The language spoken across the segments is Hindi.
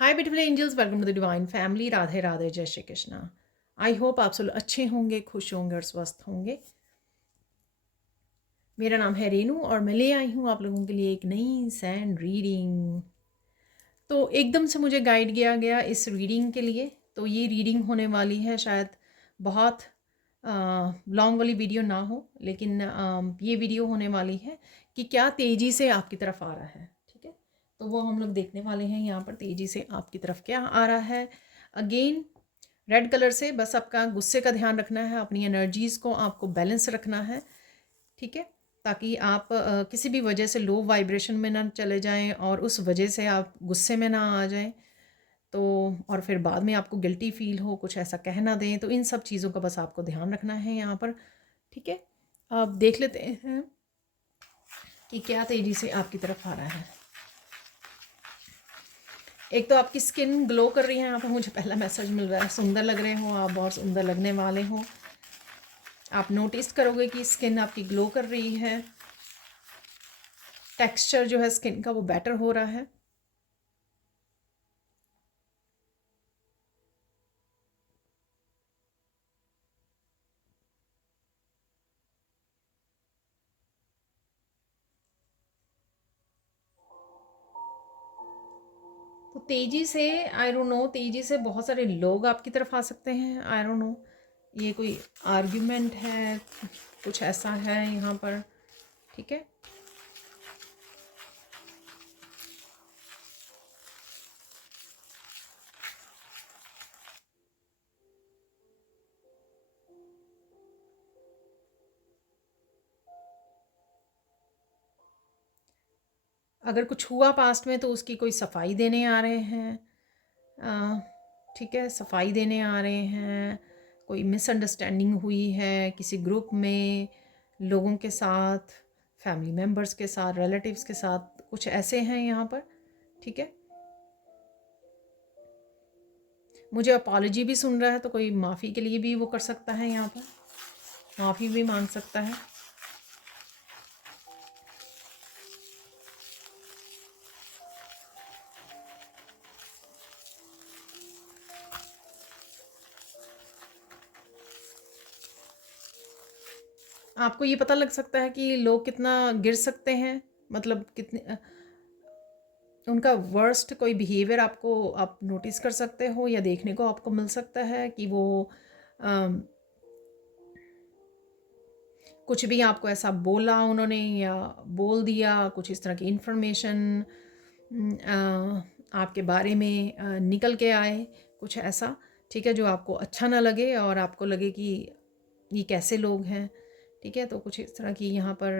Hi beautiful angels, welcome to the divine family. Radhe Radhe, जय श्री कृष्णा। आई होप आप सब अच्छे होंगे, खुश होंगे और स्वस्थ होंगे। मेरा नाम है रेनू और मैं ले आई हूँ आप लोगों के लिए एक नई सैंड रीडिंग। तो एकदम से मुझे गाइड किया गया इस रीडिंग के लिए। तो ये रीडिंग होने वाली है, शायद बहुत लॉन्ग वाली वीडियो ना हो, लेकिन ये वीडियो होने वाली है कि क्या तेज़ी से आपकी तरफ आ रहा है। ठीक है, तो वो हम लोग देखने वाले हैं यहाँ पर, तेज़ी से आपकी तरफ क्या आ रहा है। अगेन रेड कलर से बस आपका गुस्से का ध्यान रखना है, अपनी एनर्जीज़ को आपको बैलेंस रखना है। ठीक है, ताकि आप किसी भी वजह से लो वाइब्रेशन में ना चले जाएं और उस वजह से आप गुस्से में ना आ जाएं, तो और फिर बाद में आपको गिल्टी फील हो, कुछ ऐसा कह ना दें। तो इन सब चीज़ों का बस आपको ध्यान रखना है यहाँ पर। ठीक है, आप देख लेते हैं कि क्या तेज़ी से आपकी तरफ आ रहा है। एक तो आपकी स्किन ग्लो कर रही है, यहाँ पर मुझे पहला मैसेज मिल रहा है। सुंदर लग रहे हो आप, बहुत सुंदर लगने वाले हो। आप नोटिस करोगे कि स्किन आपकी ग्लो कर रही है, टेक्सचर जो है स्किन का वो बेटर हो रहा है। तो तेज़ी से, आई डोंट नो, तेज़ी से बहुत सारे लोग आपकी तरफ आ सकते हैं। आई डोंट नो, ये कोई आर्ग्यूमेंट है, कुछ ऐसा है यहाँ पर। ठीक है, अगर कुछ हुआ पास्ट में तो उसकी कोई सफाई देने आ रहे हैं। ठीक है, सफाई देने आ रहे हैं। कोई मिसअंडरस्टैंडिंग हुई है किसी ग्रुप में, लोगों के साथ, फैमिली मेम्बर्स के साथ, रिलेटिव्स के साथ, कुछ ऐसे हैं यहाँ पर। ठीक है, मुझे अपॉलॉजी भी सुन रहा है, तो कोई माफ़ी के लिए भी वो कर सकता है, यहाँ पर माफ़ी भी मांग सकता है। आपको ये पता लग सकता है कि लोग कितना गिर सकते हैं, मतलब कितने उनका वर्स्ट कोई बिहेवियर आपको आप नोटिस कर सकते हो या देखने को आपको मिल सकता है कि वो अम, कुछ भी आपको ऐसा बोला उन्होंने या बोल दिया, कुछ इस तरह की इन्फॉर्मेशन आपके बारे में निकल के आए, कुछ ऐसा। ठीक है, जो आपको अच्छा ना लगे और आपको लगे कि ये कैसे लोग हैं। ठीक है, तो कुछ इस तरह की यहाँ पर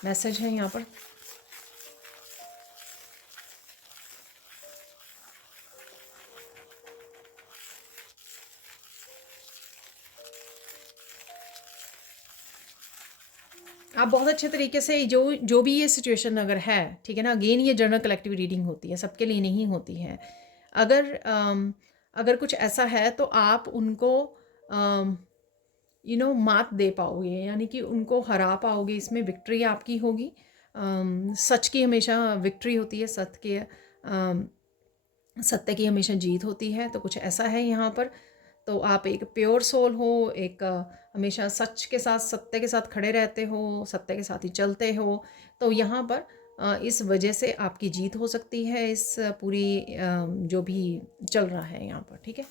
मैसेज है यहाँ पर। आप बहुत अच्छे तरीके से जो जो भी ये सिचुएशन अगर है, ठीक है ना, अगेन ये जनरल कलेक्टिव रीडिंग होती है, सबके लिए नहीं होती है। अगर अगर कुछ ऐसा है तो आप उनको मात दे पाओगे, यानी कि उनको हरा पाओगे, इसमें विक्ट्री आपकी होगी। सच की हमेशा विक्ट्री होती है, सत्य की हमेशा जीत होती है। तो कुछ ऐसा है यहाँ पर। तो आप एक प्योर सोल हो, एक हमेशा सच के साथ, सत्य के साथ खड़े रहते हो, सत्य के साथ ही चलते हो। तो यहाँ पर इस वजह से आपकी जीत हो सकती है इस पूरी जो भी चल रहा है यहाँ पर। ठीक है,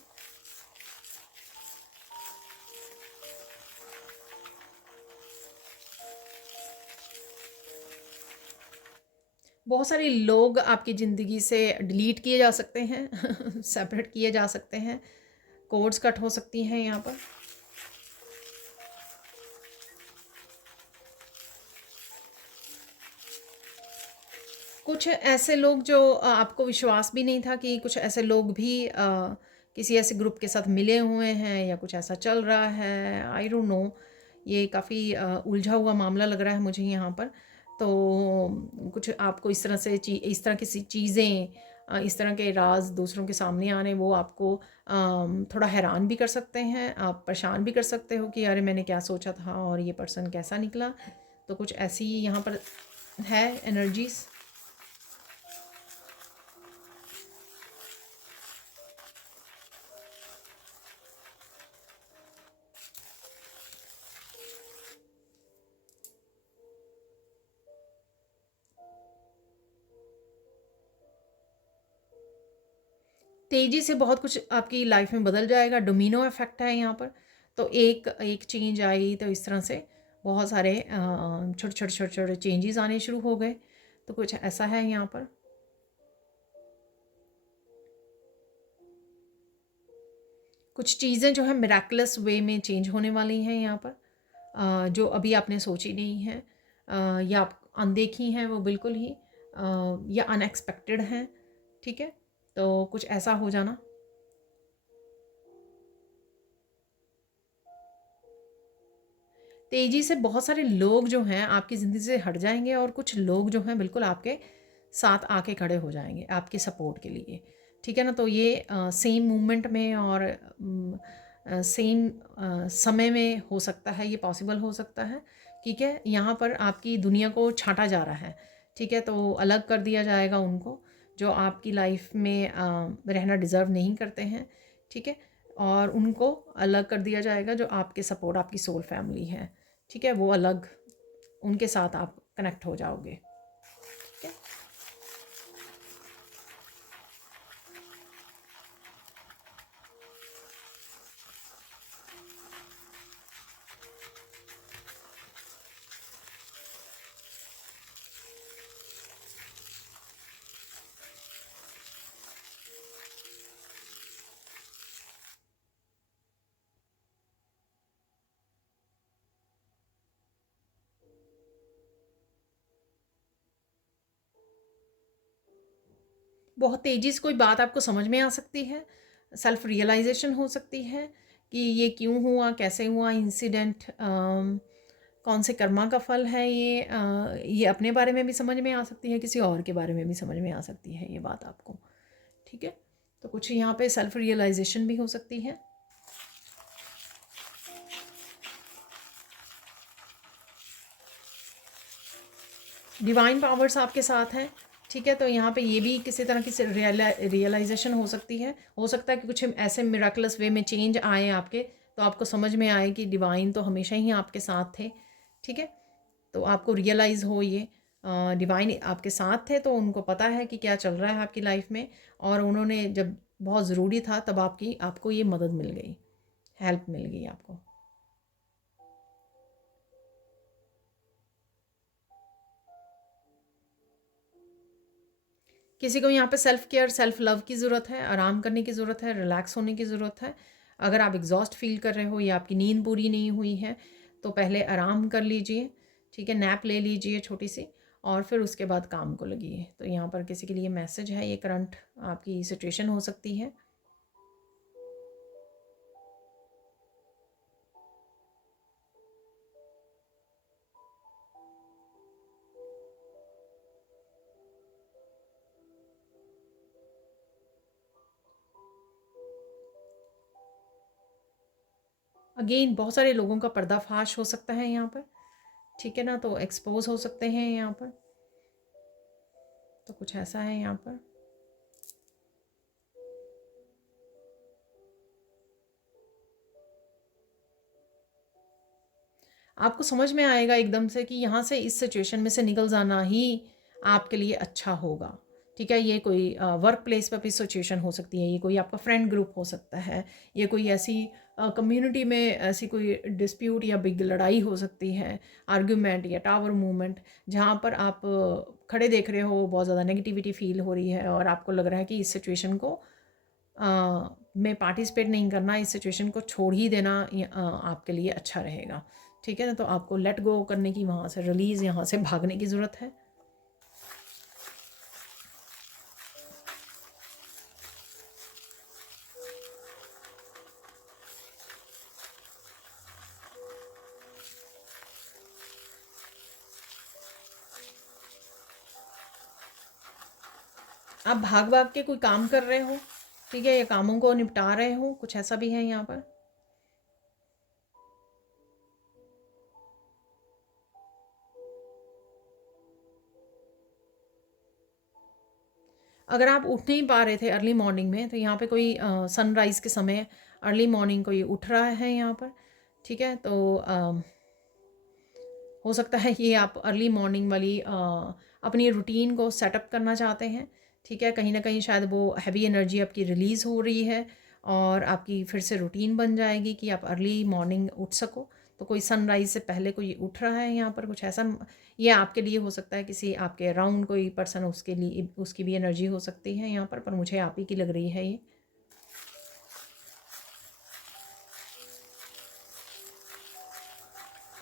बहुत सारे लोग आपकी ज़िंदगी से डिलीट किए जा सकते हैं सेपरेट किए जा सकते हैं, कोड्स कट हो सकती हैं यहाँ पर। कुछ ऐसे लोग जो आपको विश्वास भी नहीं था कि कुछ ऐसे लोग भी किसी ऐसे ग्रुप के साथ मिले हुए हैं या कुछ ऐसा चल रहा है। आई डोंट नो, ये काफ़ी उलझा हुआ मामला लग रहा है मुझे यहाँ पर। तो कुछ आपको इस तरह से इस तरह की चीज़ें, इस तरह के राज दूसरों के सामने आने, वो आपको थोड़ा हैरान भी कर सकते हैं, आप परेशान भी कर सकते हो कि अरे मैंने क्या सोचा था और ये पर्सन कैसा निकला। तो कुछ ऐसी यहाँ पर है एनर्जीज। तेज़ी से बहुत कुछ आपकी लाइफ में बदल जाएगा, डोमिनो इफ़ेक्ट है यहाँ पर। तो एक एक चेंज आई तो इस तरह से बहुत सारे छोटे छोटे छोटे छोटे चेंजेस आने शुरू हो गए। तो कुछ ऐसा है यहाँ पर। कुछ चीज़ें जो है मिराकुलस वे में चेंज होने वाली हैं यहाँ पर, जो अभी आपने सोची नहीं है, या आप अनदेखी हैं वो बिल्कुल ही, या अनएक्सपेक्टेड हैं। ठीक है, तो कुछ ऐसा हो जाना। तेज़ी से बहुत सारे लोग जो हैं आपकी ज़िंदगी से हट जाएंगे और कुछ लोग जो हैं बिल्कुल आपके साथ आके खड़े हो जाएंगे आपके सपोर्ट के लिए। ठीक है ना, तो ये सेम मूवमेंट में और सेम समय में हो सकता है, ये पॉसिबल हो सकता है। ठीक है, यहाँ पर आपकी दुनिया को छांटा जा रहा है। ठीक है, तो अलग कर दिया जाएगा उनको जो आपकी लाइफ में रहना डिज़र्व नहीं करते हैं। ठीक है, और उनको अलग कर दिया जाएगा जो आपके सपोर्ट, आपकी सोल फैमिली है। ठीक है, वो अलग, उनके साथ आप कनेक्ट हो जाओगे। ठीक है, बहुत तेज़ी से कोई बात आपको समझ में आ सकती है, सेल्फ रियलाइजेशन हो सकती है कि ये क्यों हुआ, कैसे हुआ इंसिडेंट, कौन से कर्मा का फल है ये, ये अपने बारे में भी समझ में आ सकती है, किसी और के बारे में भी समझ में आ सकती है ये बात आपको। ठीक है, तो कुछ यहाँ पे सेल्फ रियलाइजेशन भी हो सकती है। डिवाइन पावर्स आपके साथ हैं। ठीक है, तो यहाँ पे ये भी किसी तरह की रियलाइजेशन हो सकती है। हो सकता है कि कुछ ऐसे मिराकुलस वे में चेंज आए आपके, तो आपको समझ में आए कि डिवाइन तो हमेशा ही आपके साथ थे। ठीक है, तो आपको रियलाइज़ हो ये डिवाइन आपके साथ थे, तो उनको पता है कि क्या चल रहा है आपकी लाइफ में, और उन्होंने जब बहुत ज़रूरी था तब आपको ये मदद मिल गई, हेल्प मिल गई आपको। किसी को यहाँ पे सेल्फ केयर, सेल्फ लव की ज़रूरत है, आराम करने की ज़रूरत है, रिलैक्स होने की ज़रूरत है। अगर आप एग्जॉस्ट फील कर रहे हो या आपकी नींद पूरी नहीं हुई है, तो पहले आराम कर लीजिए। ठीक है, नैप ले लीजिए छोटी सी, और फिर उसके बाद काम को लगिए। तो यहाँ पर किसी के लिए मैसेज है, ये करंट आपकी सिचुएशन हो सकती है। अगेन बहुत सारे लोगों का पर्दाफाश हो सकता है यहाँ पर। ठीक है ना, तो एक्सपोज हो सकते हैं यहाँ पर। तो कुछ ऐसा है यहाँ पर। आपको समझ में आएगा एकदम से कि यहाँ से, इस सिचुएशन में से निकल जाना ही आपके लिए अच्छा होगा। ठीक है, ये कोई वर्क प्लेस पर भी सिचुएशन हो सकती है, ये कोई आपका फ्रेंड ग्रुप हो सकता है, ये कोई ऐसी कम्युनिटी में ऐसी कोई डिस्प्यूट या बिग लड़ाई हो सकती है, आर्ग्यूमेंट या टावर मूवमेंट, जहाँ पर आप खड़े देख रहे हो, बहुत ज़्यादा नेगेटिविटी फील हो रही है और आपको लग रहा है कि इस सिचुएशन को में पार्टिसिपेट नहीं करना, इस सिचुएशन को छोड़ ही देना आपके लिए अच्छा रहेगा। ठीक है ना, तो आपको लेट गो करने की, वहाँ से रिलीज़, यहाँ से भागने की ज़रूरत है। आप भाग भाग के कोई काम कर रहे हो, ठीक है, या कामों को निपटा रहे हो, कुछ ऐसा भी है यहाँ पर। अगर आप उठ नहीं पा रहे थे अर्ली मॉर्निंग में, तो यहाँ पे कोई सनराइज़ के समय अर्ली मॉर्निंग कोई उठ रहा है यहाँ पर। ठीक है, तो हो सकता है ये आप अर्ली मॉर्निंग वाली अपनी रूटीन को सेटअप करना चाहते हैं। ठीक है, कहीं ना कहीं शायद वो हैवी एनर्जी आपकी रिलीज़ हो रही है और आपकी फिर से रूटीन बन जाएगी कि आप अर्ली मॉर्निंग उठ सको। तो कोई सनराइज़ से पहले कोई उठ रहा है यहाँ पर, कुछ ऐसा। ये आपके लिए हो सकता है, किसी आपके अराउंड कोई पर्सन, उसके लिए उसकी भी एनर्जी हो सकती है यहाँ पर मुझे आप ही की लग रही है ये।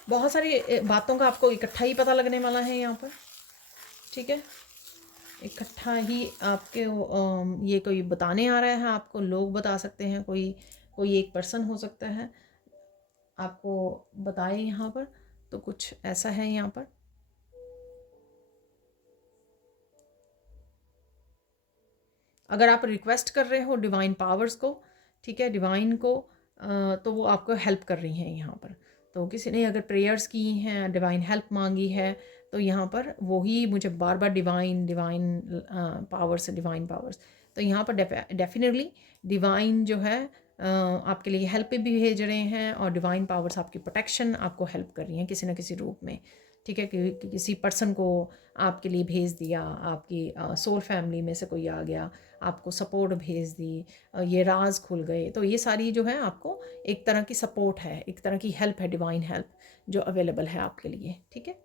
बहुत सारी बातों का आपको इकट्ठा ही पता लगने वाला है यहाँ पर, ठीक है। इकट्ठा ही आपके ये कोई बताने आ रहा है आपको, लोग बता सकते हैं, कोई कोई एक पर्सन हो सकता है आपको बताए यहाँ पर। तो कुछ ऐसा है यहाँ पर। अगर आप रिक्वेस्ट कर रहे हो डिवाइन पावर्स को, ठीक है, डिवाइन को, तो वो आपको हेल्प कर रही हैं यहाँ पर। तो किसी ने अगर प्रेयर्स की हैं, डिवाइन हेल्प मांगी है, तो यहाँ पर वही मुझे बार बार divine divine powers, divine powers. तो यहाँ पर डेफिनेटली डिवाइन जो है आपके लिए हेल्प भी भेज रहे हैं, और डिवाइन पावर्स आपकी प्रोटेक्शन, आपको हेल्प कर रही हैं किसी न किसी रूप में, ठीक है। कि किसी पर्सन को आपके लिए भेज दिया, आपकी सोल फैमिली में से कोई आ गया, आपको सपोर्ट भेज दी, ये राज खुल गए। तो ये सारी जो है आपको एक तरह की सपोर्ट है, एक तरह की हेल्प है, डिवाइन हेल्प जो अवेलेबल है आपके लिए, ठीक है।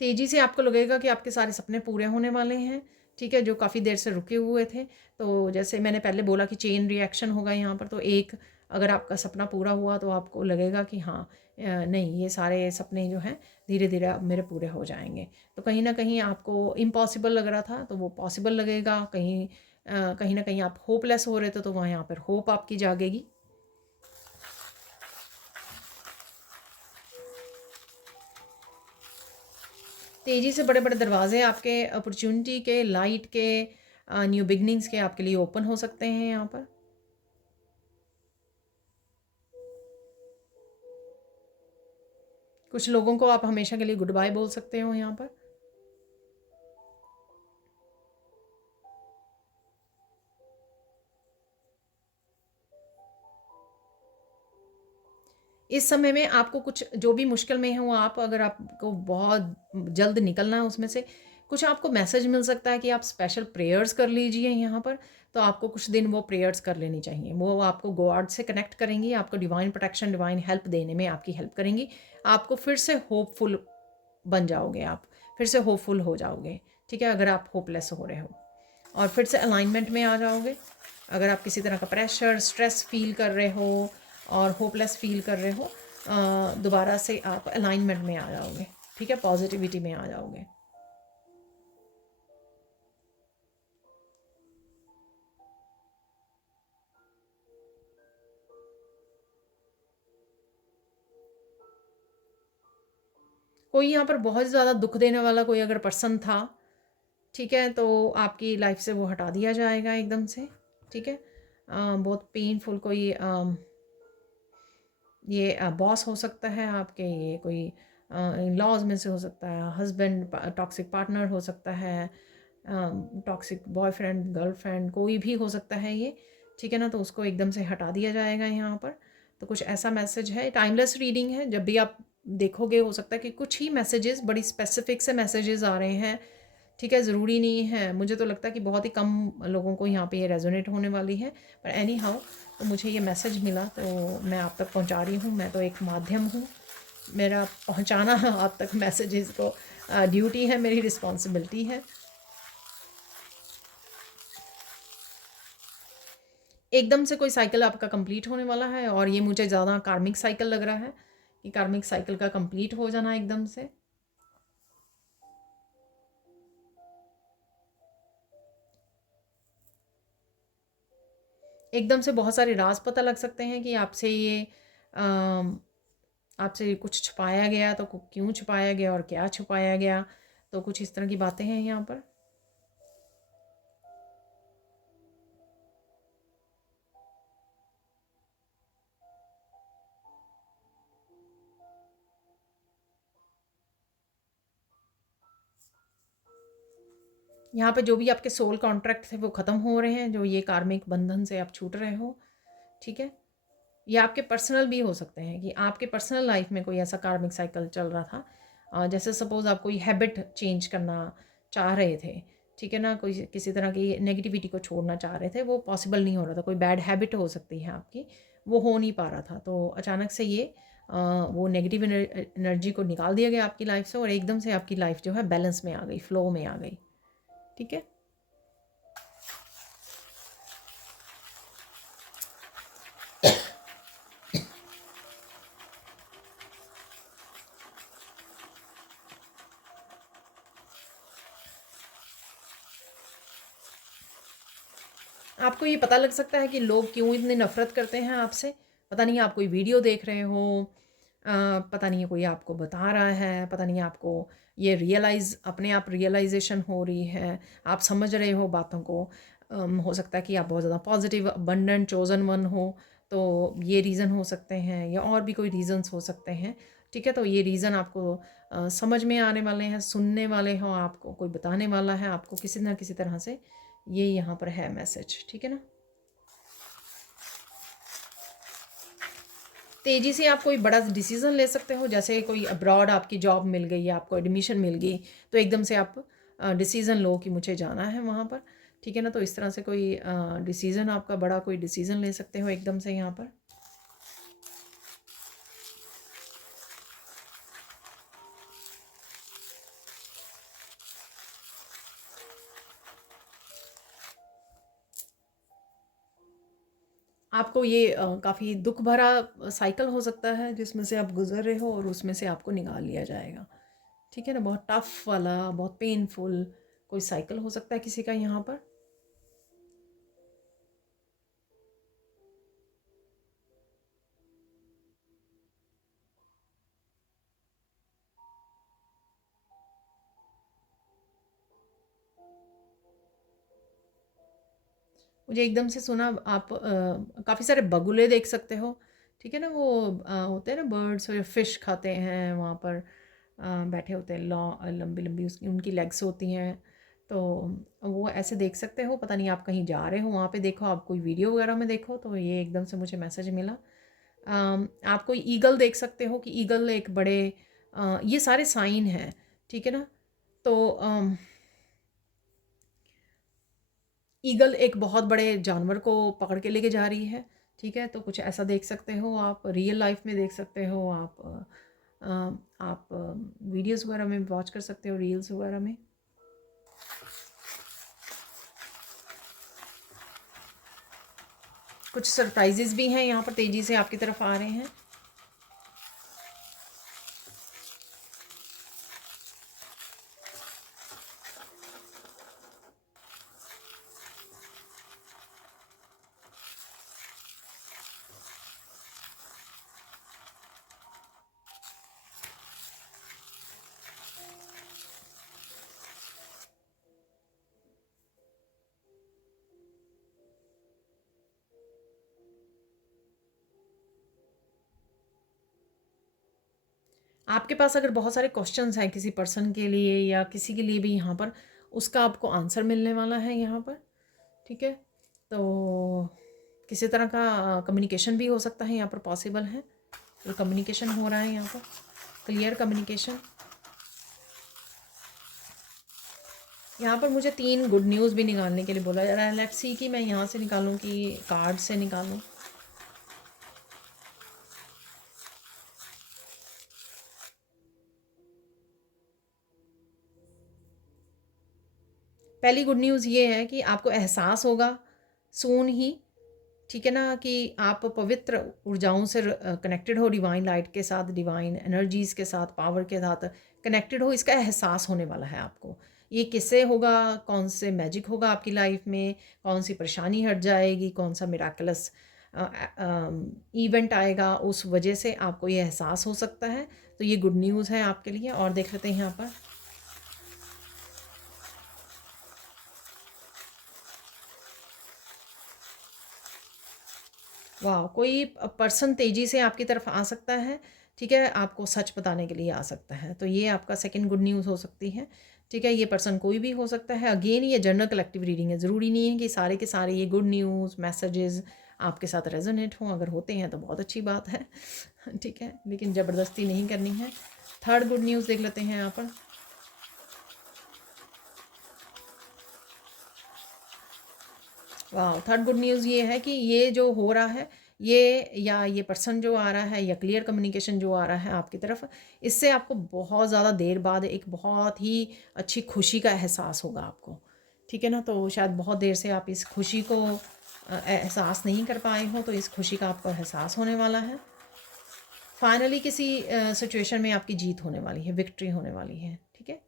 तेज़ी से आपको लगेगा कि आपके सारे सपने पूरे होने वाले हैं, ठीक है, जो काफ़ी देर से रुके हुए थे। तो जैसे मैंने पहले बोला कि चेन रिएक्शन होगा यहाँ पर, तो एक अगर आपका सपना पूरा हुआ तो आपको लगेगा कि हाँ, नहीं, ये सारे सपने जो हैं धीरे धीरे अब मेरे पूरे हो जाएंगे। तो कहीं ना कहीं आपको इम्पॉसिबल लग रहा था तो वो पॉसिबल लगेगा, कहीं ना कहीं आप होपलेस हो रहे थे तो वहाँ यहाँ पर होप आपकी जागेगी। तेज़ी से बड़े बड़े दरवाजे आपके अपॉर्चुनिटी के, लाइट के, न्यू बिगनिंग्स के आपके लिए ओपन हो सकते हैं यहाँ पर। कुछ लोगों को आप हमेशा के लिए गुड बाय बोल सकते हो यहाँ पर। इस समय में आपको कुछ जो भी मुश्किल में हो आप, अगर आपको बहुत जल्द निकलना है उसमें से, कुछ आपको मैसेज मिल सकता है कि आप स्पेशल प्रेयर्स कर लीजिए यहाँ पर। तो आपको कुछ दिन वो प्रेयर्स कर लेनी चाहिए, वो आपको गॉड से कनेक्ट करेंगी, आपको डिवाइन प्रोटेक्शन, डिवाइन हेल्प देने में आपकी हेल्प करेंगी। आपको फिर से होपफुल बन जाओगे, आप फिर से होपफुल हो जाओगे, ठीक है, अगर आप होपलेस हो रहे हो, और फिर से अलाइनमेंट में आ जाओगे। अगर आप किसी तरह का प्रेशर, स्ट्रेस फील कर रहे हो और होपलेस फील कर रहे हो, दोबारा से आप अलाइनमेंट में आ जाओगे, ठीक है, पॉजिटिविटी में आ जाओगे। कोई यहाँ पर बहुत ज़्यादा दुख देने वाला कोई अगर पर्सन था, ठीक है, तो आपकी लाइफ से वो हटा दिया जाएगा एकदम से, ठीक है। बहुत पेनफुल कोई ये बॉस हो सकता है आपके, ये कोई इन लॉज में से हो सकता है, हस्बैंड टॉक्सिक पार्टनर हो सकता है, टॉक्सिक बॉयफ्रेंड, गर्लफ्रेंड, कोई भी हो सकता है ये, ठीक है ना। तो उसको एकदम से हटा दिया जाएगा यहाँ पर। तो कुछ ऐसा मैसेज है, टाइमलेस रीडिंग है, जब भी आप देखोगे हो सकता है कि कुछ ही मैसेजेस, बड़ी स्पेसिफिक से मैसेजेस आ रहे हैं, ठीक है। ज़रूरी नहीं है, मुझे तो लगता है कि बहुत ही कम लोगों को यहाँ पे ये रेजोनेट होने वाली है, पर एनी हाउ, तो मुझे ये मैसेज मिला तो मैं आप तक पहुँचा रही हूँ। मैं तो एक माध्यम हूँ, मेरा पहुँचाना आप तक मैसेजेस को ड्यूटी है, मेरी रिस्पॉन्सिबिलिटी है। एकदम से कोई साइकिल आपका कंप्लीट होने वाला है, और ये मुझे ज़्यादा कार्मिक साइकिल लग रहा है कि कार्मिक साइकिल का कंप्लीट हो जाना एकदम से। एकदम से बहुत सारे राज पता लग सकते हैं कि आपसे ये अम, आपसे कुछ छुपाया गया, तो क्यों छुपाया गया और क्या छुपाया गया। तो कुछ इस तरह की बातें हैं यहाँ पर। यहाँ पे जो भी आपके सोल कॉन्ट्रैक्ट थे वो ख़त्म हो रहे हैं, जो ये कार्मिक बंधन से आप छूट रहे हो, ठीक है। ये आपके पर्सनल भी हो सकते हैं कि आपके पर्सनल लाइफ में कोई ऐसा कार्मिक साइकिल चल रहा था, जैसे सपोज़ आप कोई हैबिट चेंज करना चाह रहे थे, ठीक है ना, कोई किसी तरह की नेगेटिविटी को छोड़ना चाह रहे थे, वो पॉसिबल नहीं हो रहा था, कोई बैड हैबिट हो सकती है आपकी, वो हो नहीं पा रहा था। तो अचानक से ये वो नेगेटिव एनर्जी को निकाल दिया गया आपकी लाइफ से और एकदम से आपकी लाइफ जो है बैलेंस में आ गई, फ्लो में आ गई, ठीक है। आपको ये पता लग सकता है कि लोग क्यों इतनी नफ़रत करते हैं आपसे। पता नहीं आप कोई वीडियो देख रहे हो, पता नहीं कोई आपको बता रहा है, पता नहीं आपको ये रियलाइज़ अपने आप रियलाइजेशन हो रही है, आप समझ रहे हो बातों को। हो सकता है कि आप बहुत ज़्यादा पॉजिटिव अबंडेंट चोज़न वन हो, तो ये रीज़न हो सकते हैं या और भी कोई रीज़न्स हो सकते हैं, ठीक है। तो ये रीज़न आपको समझ में आने वाले हैं, सुनने वाले हो, आपको कोई बताने वाला है आपको किसी ना किसी तरह से, ये यहाँ पर है मैसेज, ठीक है ना। तेज़ी से आप कोई बड़ा डिसीज़न ले सकते हो, जैसे कोई अब्रॉड आपकी जॉब मिल गई या आपको एडमिशन मिल गई, तो एकदम से आप डिसीज़न लो कि मुझे जाना है वहाँ पर, ठीक है ना। तो इस तरह से कोई डिसीज़न आपका बड़ा कोई डिसीज़न ले सकते हो एकदम से यहाँ पर। आपको ये काफ़ी दुख भरा साइकिल हो सकता है जिसमें से आप गुज़र रहे हो और उसमें से आपको निकाल लिया जाएगा, ठीक है ना। बहुत टफ वाला, बहुत पेनफुल कोई साइकिल हो सकता है किसी का यहाँ पर। मुझे एकदम से सुना आप काफ़ी सारे बगुले देख सकते हो, ठीक है ना। वो होते हैं ना बर्ड्स और फिश खाते हैं वहाँ पर, बैठे होते हैं, लंबी लंबी उसकी उनकी लेग्स होती हैं, तो वो ऐसे देख सकते हो। पता नहीं आप कहीं जा रहे हो वहाँ पे देखो, आप कोई वीडियो वगैरह में देखो, तो ये एकदम से मुझे मैसेज मिला। आप कोई ईगल देख सकते हो कि ईगल एक बड़े ये सारे साइन हैं, ठीक है ना। तो ईगल एक बहुत बड़े जानवर को पकड़ के लेके जा रही है, ठीक है। तो कुछ ऐसा देख सकते हो आप, रियल लाइफ में देख सकते हो आप, आप वीडियोस वगैरह में वॉच कर सकते हो, रील्स वगैरह में। कुछ सरप्राइजेस भी हैं यहाँ पर, तेज़ी से आपकी तरफ आ रहे हैं। आपके पास अगर बहुत सारे क्वेश्चंस हैं किसी पर्सन के लिए या किसी के लिए भी यहाँ पर, उसका आपको आंसर मिलने वाला है यहाँ पर, ठीक है। तो किसी तरह का कम्युनिकेशन भी हो सकता है यहाँ पर, पॉसिबल है, तो कम्युनिकेशन हो रहा है यहाँ पर, क्लियर कम्युनिकेशन। यहाँ पर मुझे 3 गुड न्यूज़ भी निकालने के लिए बोला जा रहा है। लेट्स सी कि मैं यहाँ से निकालूँ कि कार्ड से निकालूँ। पहली गुड न्यूज़ ये है कि आपको एहसास होगा सून ही, ठीक है ना, कि आप पवित्र ऊर्जाओं से कनेक्टेड हो, डिवाइन लाइट के साथ, डिवाइन एनर्जीज़ के साथ, पावर के साथ कनेक्टेड हो, इसका एहसास होने वाला है आपको। ये किससे होगा, कौन से मैजिक होगा आपकी लाइफ में, कौन सी परेशानी हट जाएगी, कौन सा मिराकलस इवेंट आएगा, उस वजह से आपको ये एहसास हो सकता है। तो ये गुड न्यूज़ है आपके लिए। और देख लेते हैं यहाँ पर। वाह! कोई पर्सन तेज़ी से आपकी तरफ आ सकता है, ठीक है? आपको सच बताने के लिए आ सकता है। तो ये आपका सेकंड गुड न्यूज़ हो सकती है, ठीक है? ये पर्सन कोई भी हो सकता है। अगेन ये जनरल कलेक्टिव रीडिंग है, ज़रूरी नहीं है कि सारे के सारे ये गुड न्यूज़, मैसेजेस आपके साथ रेज़ोनेट हों। अगर होते हैं तो बहुत अच्छी बात है, ठीक है? लेकिन ज़बरदस्ती नहीं करनी है। थर्ड गुड न्यूज़ देख लेते हैं यहाँ पर। वाह! थर्ड गुड न्यूज़ ये है कि ये जो हो रहा है, ये या ये पर्सन जो आ रहा है या क्लियर कम्युनिकेशन जो आ रहा है आपकी तरफ, इससे आपको बहुत ज़्यादा देर बाद एक बहुत ही अच्छी खुशी का एहसास होगा आपको, ठीक है ना? तो शायद बहुत देर से आप इस खुशी को एहसास नहीं कर पाए हो, तो इस खुशी का आपको एहसास होने वाला है। फाइनली किसी सिचुएशन में आपकी जीत होने वाली है, विक्ट्री होने वाली है, ठीक है?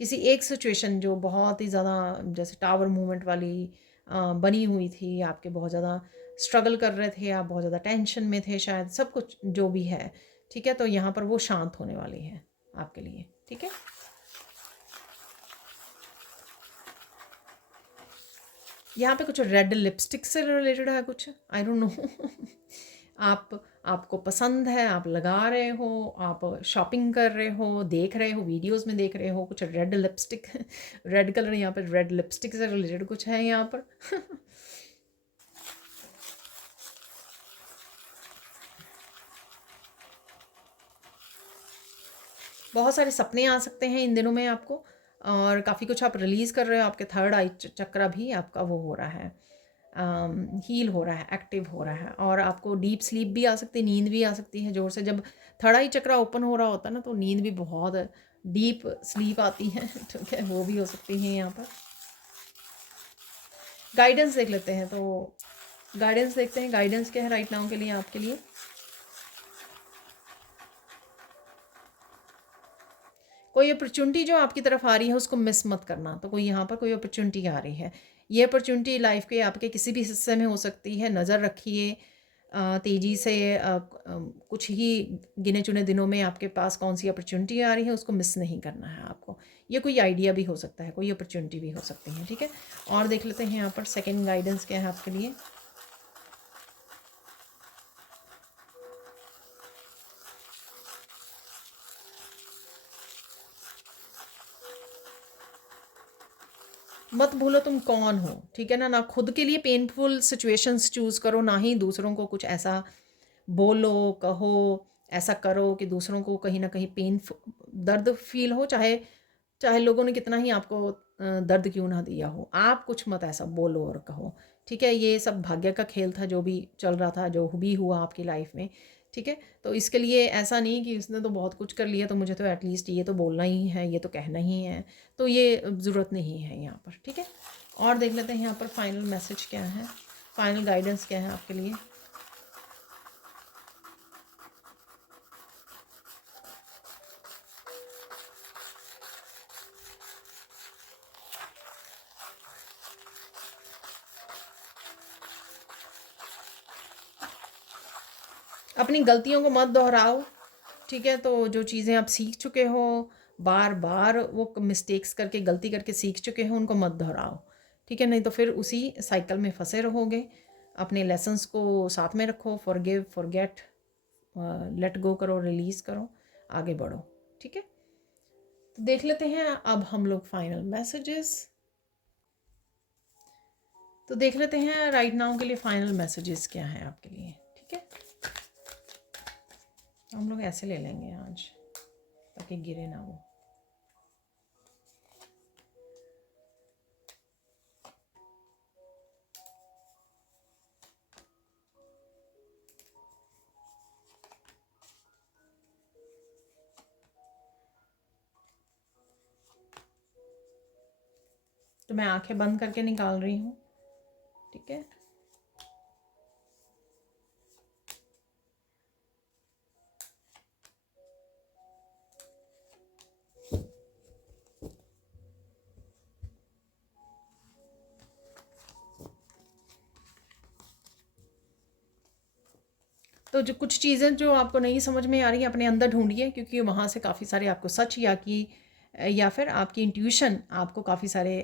किसी एक सिचुएशन जो बहुत ही ज़्यादा जैसे टावर मूवमेंट वाली बनी हुई थी, आपके बहुत ज़्यादा स्ट्रगल कर रहे थे, आप बहुत ज़्यादा टेंशन में थे शायद, सब कुछ जो भी है, ठीक है? तो यहाँ पर वो शांत होने वाली है आपके लिए, ठीक है? यहाँ पे कुछ रेड लिपस्टिक से रिलेटेड है कुछ, आई डोंट नो। आप आपको पसंद है, आप लगा रहे हो, आप शॉपिंग कर रहे हो, देख रहे हो, वीडियोस में देख रहे हो, कुछ रेड लिपस्टिक रेड कलर यहाँ पे रेड लिपस्टिक से रिलेटेड कुछ है यहाँ पर। बहुत सारे सपने आ सकते हैं इन दिनों में आपको, और काफ़ी कुछ आप रिलीज़ कर रहे हो। आपके थर्ड आई चक्रा भी आपका वो हो रहा है, हील हो रहा है, एक्टिव हो रहा है, और आपको डीप स्लीप भी आ सकती है, नींद भी आ सकती है ज़ोर से। जब थर्ड आई चक्रा ओपन हो रहा होता है ना, तो नींद भी बहुत डीप स्लीप आती है। ठीक है, वो भी हो सकती है यहाँ पर। गाइडेंस देख लेते हैं, तो गाइडेंस देखते हैं, गाइडेंस क्या है राइट नाउ के लिए आपके लिए। कोई अपॉर्चुनिटी जो आपकी तरफ आ रही है उसको मिस मत करना। तो कोई यहाँ पर कोई अपॉर्चुनिटी आ रही है, ये अपॉर्चुनिटी लाइफ के आपके किसी भी हिस्से में हो सकती है। नज़र रखिए तेज़ी से, कुछ ही गिने चुने दिनों में आपके पास कौन सी अपॉर्चुनिटी आ रही है, उसको मिस नहीं करना है आपको। ये कोई आइडिया भी हो सकता है, कोई अपॉर्चुनिटी भी हो सकती है, ठीक है? और देख लेते हैं यहाँ पर सेकेंड गाइडेंस क्या है आपके लिए। मत भूलो तुम कौन हो, ठीक है ना? ना खुद के लिए पेनफुल सिचुएशंस चूज़ करो, ना ही दूसरों को कुछ ऐसा बोलो, कहो, ऐसा करो कि दूसरों को कहीं न कहीं दर्द फ़ील हो, चाहे चाहे लोगों ने कितना ही आपको दर्द क्यों ना दिया हो। आप कुछ मत ऐसा बोलो और कहो, ठीक है? ये सब भाग्य का खेल था, जो भी चल रहा था, जो भी हुआ आपकी लाइफ़ में, ठीक है? तो इसके लिए ऐसा नहीं कि उसने तो बहुत कुछ कर लिया, तो मुझे तो एटलीस्ट ये तो बोलना ही है, ये तो कहना ही है। तो ये ज़रूरत नहीं है यहाँ पर, ठीक है? और देख लेते हैं यहाँ पर फाइनल मैसेज क्या है, फाइनल गाइडेंस क्या है आपके लिए। अपनी गलतियों को मत दोहराओ, ठीक है? तो जो चीज़ें आप सीख चुके हो, बार-बार वो मिस्टेक्स करके, गलती करके सीख चुके हो, उनको मत दोहराओ, ठीक है? नहीं तो फिर उसी साइकिल में फँसे रहोगे। अपने लेसन्स को साथ में रखो, फॉरगिव, फॉरगेट, लेट गो करो, रिलीज़ करो, आगे बढ़ो, ठीक है? तो देख लेते हैं अब हम लोग फाइनल मैसेजेस। तो देख लेते हैं राइट नाउ के लिए फाइनल मैसेजेस क्या हैं आपके लिए, ठीक है? हम लोग ऐसे ले लेंगे आज, ताकि गिरे ना वो। तो मैं आंखें बंद करके निकाल रही हूँ, ठीक है? तो जो कुछ चीज़ें जो आपको नहीं समझ में आ रही हैं, अपने अंदर ढूंढिए, क्योंकि वहाँ से काफ़ी सारे आपको सच या कि या फिर आपकी इंट्यूशन आपको काफ़ी सारे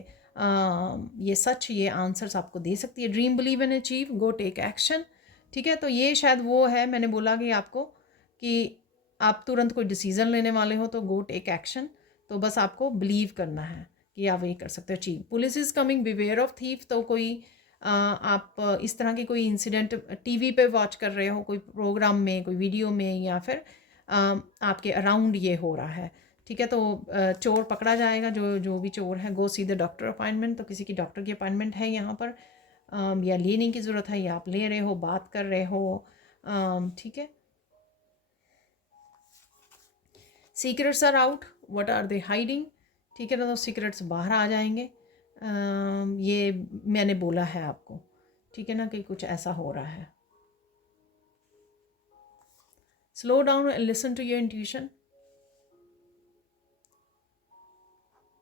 ये सच, ये आंसर्स आपको दे सकती है। Dream, believe and achieve, go take action. ठीक है, तो ये शायद वो है, मैंने बोला कि आपको कि आप तुरंत कोई डिसीज़न लेने वाले हो तो गो टेक एक्शन। तो बस आपको बिलीव करना है कि आप ये कर सकते हो। Achieve, police is coming, beware of thief. तो कोई आप इस तरह की कोई इंसिडेंट टीवी पे वॉच कर रहे हो, कोई प्रोग्राम में, कोई वीडियो में, या फिर आपके अराउंड ये हो रहा है। ठीक है, तो चोर पकड़ा जाएगा, जो जो भी चोर है। गो सी द डॉक्टर अपॉइंटमेंट, तो किसी की डॉक्टर की अपॉइंटमेंट है यहाँ पर, या लेने की ज़रूरत है, या आप ले रहे हो, बात कर रहे हो। ठीक है, secrets are out, what are they hiding. ठीक है ना, तो सीक्रेट्स बाहर आ जाएंगे। ये मैंने बोला है आपको, ठीक है ना, कि कुछ ऐसा हो रहा है। Slow down and listen to your intuition.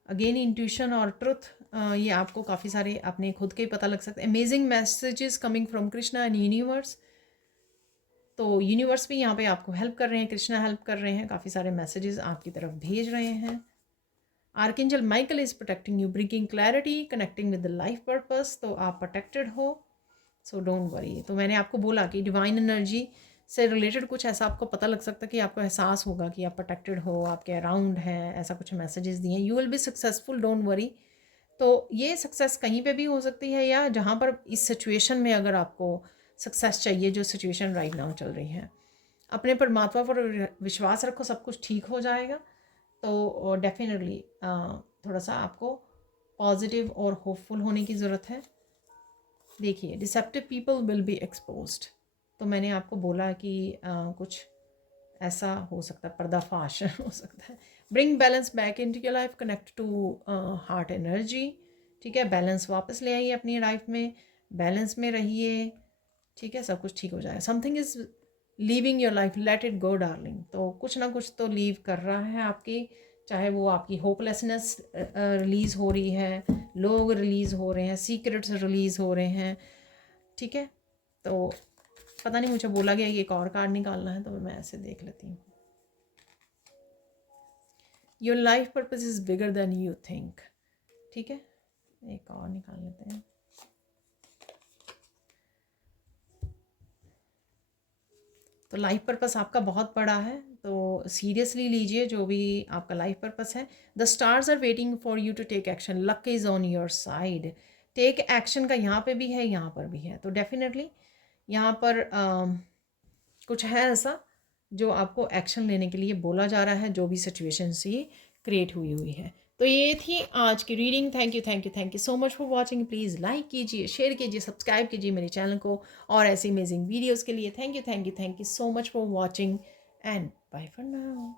Again intuition और ट्रुथ, ये आपको काफ़ी सारे अपने खुद के पता लग सकते हैं। Amazing messages coming from Krishna and universe. तो यूनिवर्स भी यहाँ पे आपको हेल्प कर रहे हैं, कृष्णा हेल्प कर रहे हैं, काफ़ी सारे मैसेजेस आपकी तरफ भेज रहे हैं। Archangel Michael is protecting you, bringing clarity, connecting with the life purpose. तो आप प्रोटेक्टेड हो, सो डोंट वरी। तो मैंने आपको बोला कि डिवाइन एनर्जी से रिलेटेड कुछ ऐसा आपको पता लग सकता है कि आपको एहसास होगा कि आप प्रोटेक्टेड हो, आपके अराउंड हैं, ऐसा कुछ मैसेजेस दिए। You will be successful, don't worry. तो ये सक्सेस कहीं पे भी हो सकती है, या जहाँ पर इस सिचुएशन में अगर आपको सक्सेस चाहिए, जो सिचुएशन राइट नाउ चल रही है, अपने परमात्मा पर विश्वास रखो, सब कुछ ठीक हो जाएगा। तो डेफिनेटली थोड़ा सा आपको पॉजिटिव और होपफुल होने की ज़रूरत है। देखिए, deceptive people will be exposed. तो मैंने आपको बोला कि कुछ ऐसा हो सकता है, पर्दाफाश हो सकता है। Bring balance back into your life, connect to heart energy. ठीक है, बैलेंस वापस ले आइए अपनी लाइफ में, बैलेंस में रहिए। ठीक है, सब कुछ ठीक हो जाएगा। Something is leaving your life, let it go darling. तो कुछ ना कुछ तो लीव कर रहा है आपकी, चाहे वो आपकी होपलेसनेस रिलीज़ हो रही है, लोग रिलीज़ हो रहे हैं, सीक्रेट्स रिलीज़ हो रहे हैं। ठीक है, तो पता नहीं, मुझे बोला गया कि एक और कार्ड निकालना है, तो मैं ऐसे देख लेती हूँ। Your life purpose is bigger than you think. ठीक है, एक और निकाल लेते हैं। तो लाइफ पर्पस आपका बहुत बड़ा है, तो सीरियसली लीजिए जो भी आपका लाइफ पर्पस है। The stars are waiting for you to take action, luck is on your side. Take action का यहाँ पे भी है, यहाँ पर भी है। तो डेफिनेटली यहाँ पर कुछ है ऐसा जो आपको एक्शन लेने के लिए बोला जा रहा है, जो भी सिचुएशन ये क्रिएट हुई हुई है। तो ये थी आज की reading. Thank you, thank you, thank you so much for watching. Please like कीजिए, शेयर कीजिए, सब्सक्राइब कीजिए मेरे चैनल को, और ऐसी अमेजिंग वीडियोज़ के लिए। Thank you, thank you, thank you so much for watching, and bye for now.